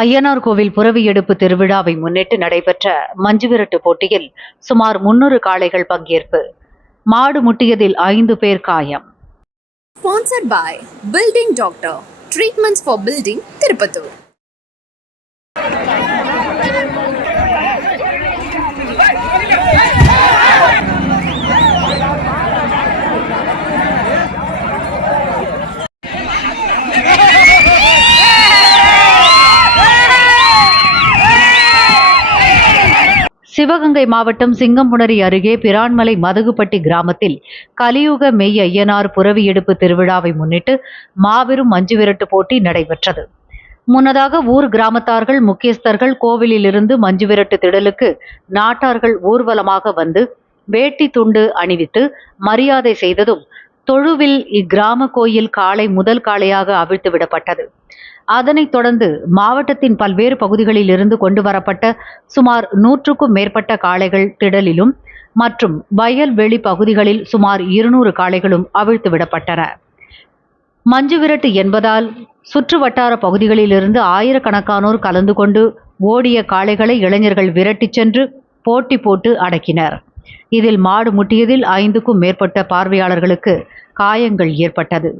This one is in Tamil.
ஐயனார் கோவில் புரவி எடுப்பு திருவிழாவை முன்னிட்டு நடைபெற்ற மஞ்சுவிரட்டு போட்டியில் சுமார் 300 காளைகள் பங்கேற்பு. மாடு முட்டியதில் 5 பேர் காயம். Sponsored by Building Doctor, Treatments for Building, Tirupattur. Sivaganga மாவட்டம் சிங்கம்புணரி அருகே பிரான்மலை மதகுப்பட்டி கிராமத்தில் கலியுக மெய் ஐயனார் புரவி எடுப்பு திருவிழாவை முன்னிட்டு மாபெரும் மஞ்சுவிரட்டு போட்டி நடைபெற்றது. முன்னதாக ஊர் கிராமத்தார்கள் முக்கியஸ்தர்கள் கோவிலிலிருந்து மஞ்சுவிரட்டு திடலுக்கு நாட்டார்கள் ஊர்வலமாக வந்து வேட்டி துண்டு அணிவித்து மரியாதை செய்ததும் தொழுவில் இக்கிராம கோயில் காளை முதல் காளையாக அவிழ்த்து விடப்பட்டது. அதனைத் தொடர்ந்து மாவட்டத்தின் பல்வேறு பகுதிகளில் இருந்து கொண்டு வரப்பட்ட சுமார் 100க்கும் மேற்பட்ட காளைகள் திடலிலும் மற்றும் வயல்வெளி பகுதிகளில் சுமார் 200 காளைகளும் அவிழ்த்து விடப்பட்டன. மஞ்சுவிரட்டு என்பதால் சுற்று வட்டார பகுதிகளிலிருந்து ஆயிரக்கணக்கானோர் கலந்து கொண்டு ஓடிய காளைகளை இளைஞர்கள் விரட்டிச் சென்று போட்டி போட்டு அடக்கினர். இதில் மாடு முட்டியதில் 5க்கும் மேற்பட்ட பார்வையாளர்களுக்கு காயங்கள் ஏற்பட்டது.